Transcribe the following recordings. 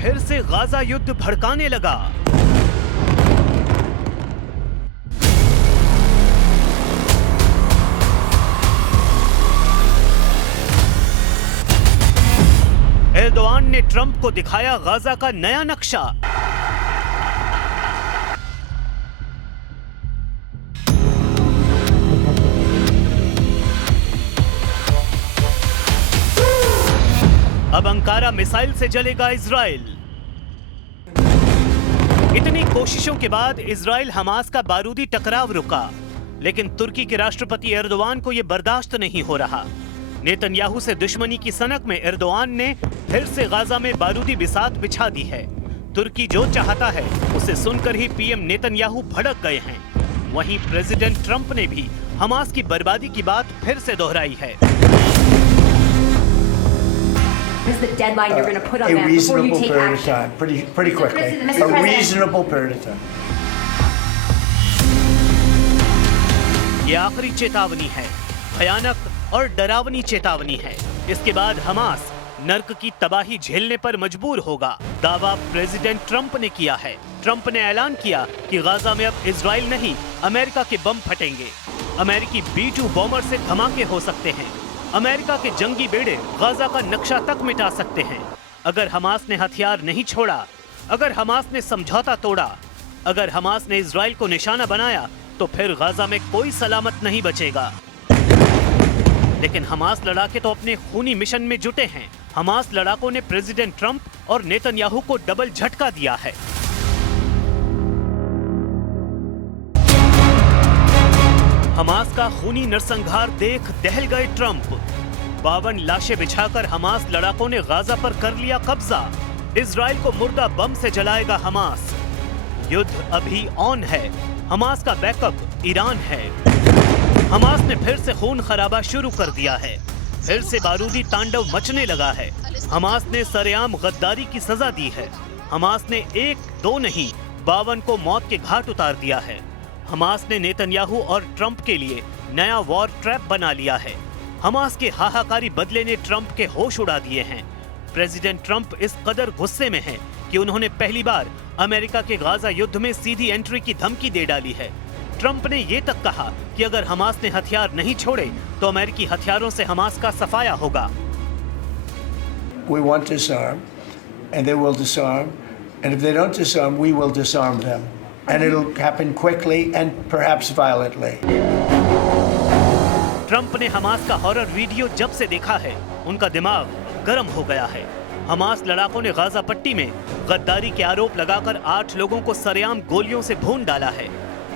फिर से गाजा युद्ध भड़काने लगा। एर्दोआन ने ट्रंप को दिखाया गाजा का नया नक्शा। अब अंकारा मिसाइल से जलेगा इजराइल। इतनी कोशिशों के बाद इजराइल हमास का बारूदी टकराव रुका, लेकिन तुर्की के राष्ट्रपति एर्दोआन को यह बर्दाश्त नहीं हो रहा। नेतन्याहू से दुश्मनी की सनक में एर्दोआन ने फिर से गाजा में बारूदी बिसात बिछा दी है। तुर्की जो चाहता है उसे सुनकर ही पीएम नेतन्याहू भड़क गए हैं। वहीं प्रेसिडेंट ट्रंप ने भी हमास की बर्बादी की बात फिर से दोहराई है। Is the deadline you're going to put on that before you take action? Pretty quickly. A reasonable period of time. ये आखिरी चेतावनी है, भयानक और डरावनी चेतावनी है। इसके बाद हमास नर्क की तबाही झेलने पर मजबूर होगा। दावा प्रेसिडेंट ट्रंप ने किया है। ट्रंप ने ऐलान किया कि गाजा में अब इजराइल नहीं, अमेरिका के बम फटेंगे। अमेरिकी B-2 बॉम्बर से धमाके हो सकते हैं। अमेरिका के जंगी बेड़े गाजा का नक्शा तक मिटा सकते हैं। अगर हमास ने हथियार नहीं छोड़ा, अगर हमास ने समझौता तोड़ा, अगर हमास ने इजराइल को निशाना बनाया, तो फिर गाजा में कोई सलामत नहीं बचेगा। लेकिन हमास लड़ाके तो अपने खूनी मिशन में जुटे हैं। हमास लड़ाकों ने प्रेसिडेंट ट्रंप और नेतन्याहू को डबल झटका दिया है। हमास का खूनी नरसंहार देख दहल गए ट्रंप। 52 लाशें बिछाकर हमास लड़ाकों ने गाजा पर कर लिया कब्जा। इजराइल को मुर्दा बम से जलाएगा हमास। युद्ध अभी ऑन है। हमास का बैकअप ईरान है। हमास ने फिर से खून खराबा शुरू कर दिया है। फिर से बारूदी तांडव मचने लगा है। हमास ने सरेआम गद्दारी की सजा दी है। हमास ने 1-2 नहीं 52 को मौत के घाट उतार दिया है। हमास ने नेतन्याहू और ट्रंप के लिए नया वॉर ट्रैप बना लिया है। हमास के हाहाकारी बदले ने ट्रंप के होश उड़ा दिए हैं। प्रेसिडेंट ट्रंप इस कदर गुस्से में हैं कि उन्होंने पहली बार अमेरिका के गाजा युद्ध में सीधी एंट्री की धमकी दे डाली है। ट्रंप ने ये तक कहा कि अगर हमास ने हथियार नहीं छोड़े तो अमेरिकी हथियारों से हमास का सफाया होगा। We want disarm, and they will disarm, and if they don't disarm, we will disarm them. And it'll happen quickly and perhaps violently. Trump ने हमास का हॉरर वीडियो जब से देखा है, उनका दिमाग गर्म हो गया है। हमास लड़ाकों ने गाजा पट्टी में गद्दारी के आरोप लगाकर 8 लोगों को सरेआम गोलियों से भून डाला है।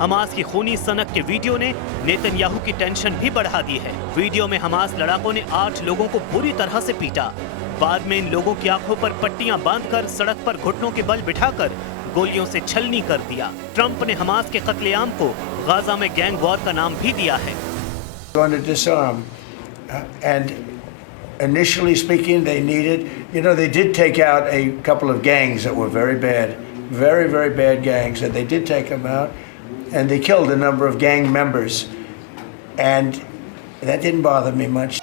हमास की खूनी सनक के वीडियो ने नेतन्याहू की टेंशन भी बढ़ा दी है। वीडियो में हमास लड़ाकों ने 8 लोगों को बुरी तरह से पीटा। बाद में इन लोगों की आंखों पर पट्टियां बांधकर सड़क पर घुटनों के बल बिठाकर गोलियों से छलनी कर दिया। ट्रंप ने हमास के कत्लेआम को गाजा में गैंग वॉर का नाम भी दिया है। Going to disarm, and initially speaking, they needed. They did take out a couple of gangs that were very bad, very bad gangs, and they did take them out, and they killed a number of gang members, and that didn't bother me much.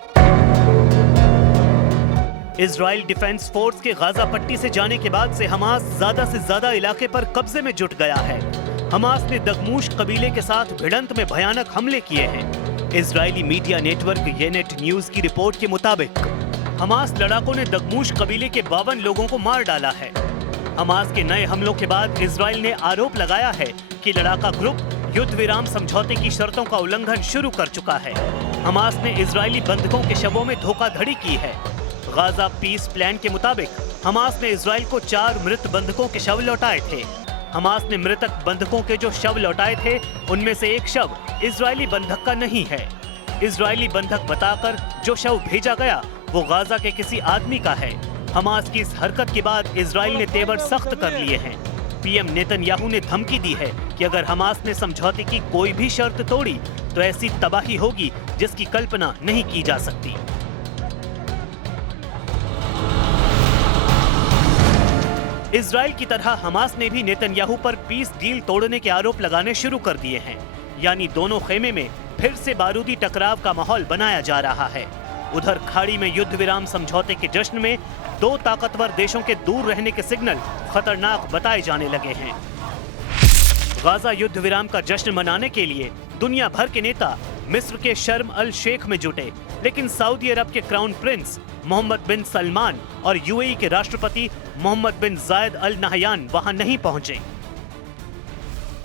Israel defence force के Gaza पट्टी से जाने के बाद से Hamas ज्यादा से ज्यादा इलाके पर कब्जे में जुट गया है। हमास ने दगमूश कबीले के साथ भिड़ंत में भयानक हमले किए हैं। इजरायली मीडिया नेटवर्क येनेट न्यूज की रिपोर्ट के मुताबिक हमास लड़ाकों ने दगमूश कबीले के 52 लोगों को मार डाला है। हमास के नए हमलों के बाद इजराइल ने आरोप लगाया है कि लड़ाका ग्रुप युद्ध विराम समझौते की शर्तों का उल्लंघन शुरू कर चुका है। हमास ने इजरायली बंधकों के शवों में धोखाधड़ी की है। गाजा पीस प्लान के मुताबिक हमास ने इजराइल को 4 मृत बंधकों के शव लौटाए थे। हमास ने मृतक बंधकों के जो शव लौटाए थे, उनमें से एक शव इजरायली बंधक का नहीं है। इजरायली बंधक बताकर जो शव भेजा गया वो गाजा के किसी आदमी का है। हमास की इस हरकत के बाद इजराइल ने तेवर सख्त कर लिए हैं। पीएम नेतन्याहू ने धमकी दी है कि अगर हमास ने समझौते की कोई भी शर्त तोड़ी तो ऐसी तबाही होगी जिसकी कल्पना नहीं की जा सकती। इजराइल की तरह हमास ने भी नेतन्याहू पर पीस डील तोड़ने के आरोप लगाने शुरू कर दिए हैं। यानी दोनों खेमे में फिर से बारूदी टकराव का माहौल बनाया जा रहा है। उधर खाड़ी में युद्ध विराम समझौते के जश्न में दो ताकतवर देशों के दूर रहने के सिग्नल खतरनाक बताए जाने लगे हैं। गाजा युद्ध विराम का जश्न मनाने के लिए दुनिया भर के नेता मिस्र के शर्म अल शेख में जुटे, लेकिन सऊदी अरब के क्राउन प्रिंस मोहम्मद बिन सलमान और यूएई के राष्ट्रपति मोहम्मद बिन जायद अल नहयान वहां नहीं पहुंचे।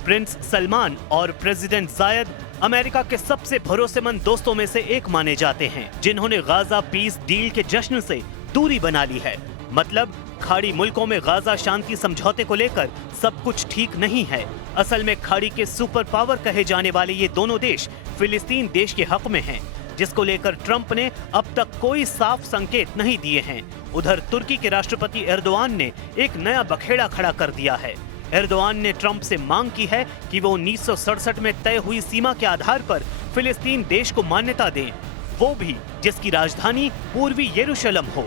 प्रिंस सलमान और प्रेसिडेंट जायद अमेरिका के सबसे भरोसेमंद दोस्तों में से एक माने जाते हैं, जिन्होंने गाजा पीस डील के जश्न से दूरी बना ली है। मतलब खाड़ी मुल्कों में गाजा शांति समझौते को लेकर सब कुछ ठीक नहीं है। असल में खाड़ी के सुपर पावर कहे जाने वाले ये दोनों देश फिलिस्तीन देश के हक में हैं, जिसको लेकर ट्रंप ने अब तक कोई साफ संकेत नहीं दिए हैं। उधर तुर्की के राष्ट्रपति एर्दोआन ने एक नया बखेड़ा खड़ा कर दिया है। एर्दोआन ने ट्रंप से मांग की है कि वो 1967 में तय हुई सीमा के आधार पर फिलिस्तीन देश को मान्यता दें, वो भी जिसकी राजधानी पूर्वी यरूशलेम हो।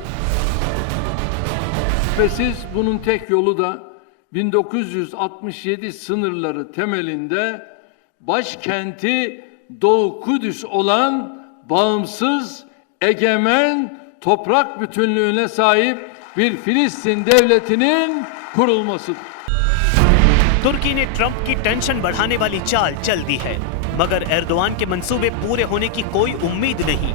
Şüphesiz bunun tek yolu da 1967 sınırları temelinde başkenti Doğu Kudüs olan bağımsız, egemen, toprak bütünlüğüne sahip bir Filistin devletinin kurulmasıdır. तुर्की ने ट्रंप की टेंशन बढ़ाने वाली चाल चल दी है, मगर एर्दोआन के मंसूबे पूरे होने की कोई उम्मीद नहीं।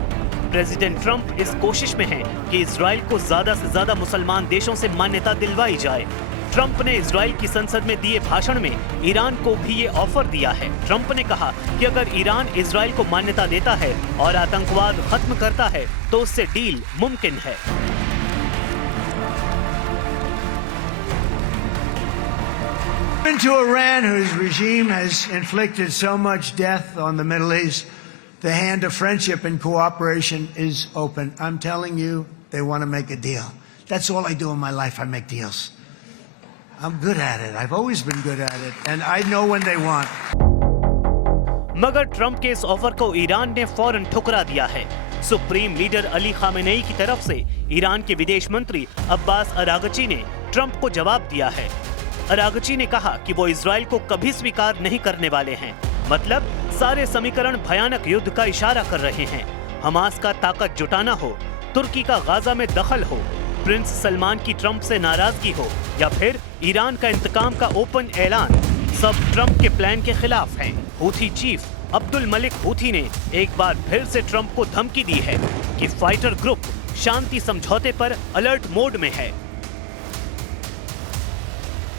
प्रेसिडेंट ट्रंप इस कोशिश में है कि इजराइल को ज्यादा से ज्यादा मुसलमान देशों से मान्यता दिलवाई जाए। ट्रंप ने इजराइल की संसद में दिए भाषण में ईरान को भी ये ऑफर दिया है। ट्रंप ने कहा कि अगर ईरान इजराइल को मान्यता देता है और आतंकवाद खत्म करता है तो उससे डील मुमकिन है। To Iran, whose regime has inflicted so much death on the Middle East, the hand of friendship and cooperation is open. I'm telling you, they want to make a deal. That's all I do in my life. I make deals. I'm good at it. I've always been good at it. And I know when they want. मगर Trump के इस offer को Iran ने फौरन ठुकरा दिया है। Supreme leader Ali Khamenei की तरफ से ईरान के विदेश मंत्री अब्बास अरागची ने ट्रंप को जवाब दिया है। अरागची ने कहा कि वो इजराइल को कभी स्वीकार नहीं करने वाले हैं। मतलब सारे समीकरण भयानक युद्ध का इशारा कर रहे हैं। हमास का ताकत जुटाना हो, तुर्की का गाजा में दखल हो, प्रिंस सलमान की ट्रंप से नाराजगी हो या फिर ईरान का इंतकाम का ओपन ऐलान, सब ट्रंप के प्लान के खिलाफ हैं। Houthi chief Abdul Malik Houthi ने एक बार फिर से ट्रंप को धमकी दी है कि फाइटर ग्रुप शांति समझौते पर अलर्ट मोड में है।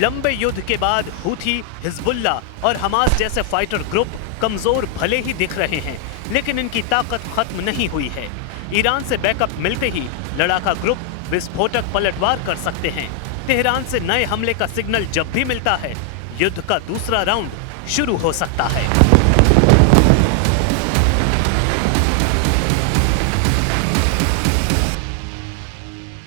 लंबे युद्ध के बाद हूथी, हिजबुल्ला और हमास जैसे फाइटर ग्रुप कमजोर भले ही दिख रहे हैं, लेकिन इनकी ताकत खत्म नहीं हुई है। ईरान से बैकअप मिलते ही लड़ाका ग्रुप विस्फोटक पलटवार कर सकते हैं। तेहरान से नए हमले का सिग्नल जब भी मिलता है, युद्ध का दूसरा राउंड शुरू हो सकता है।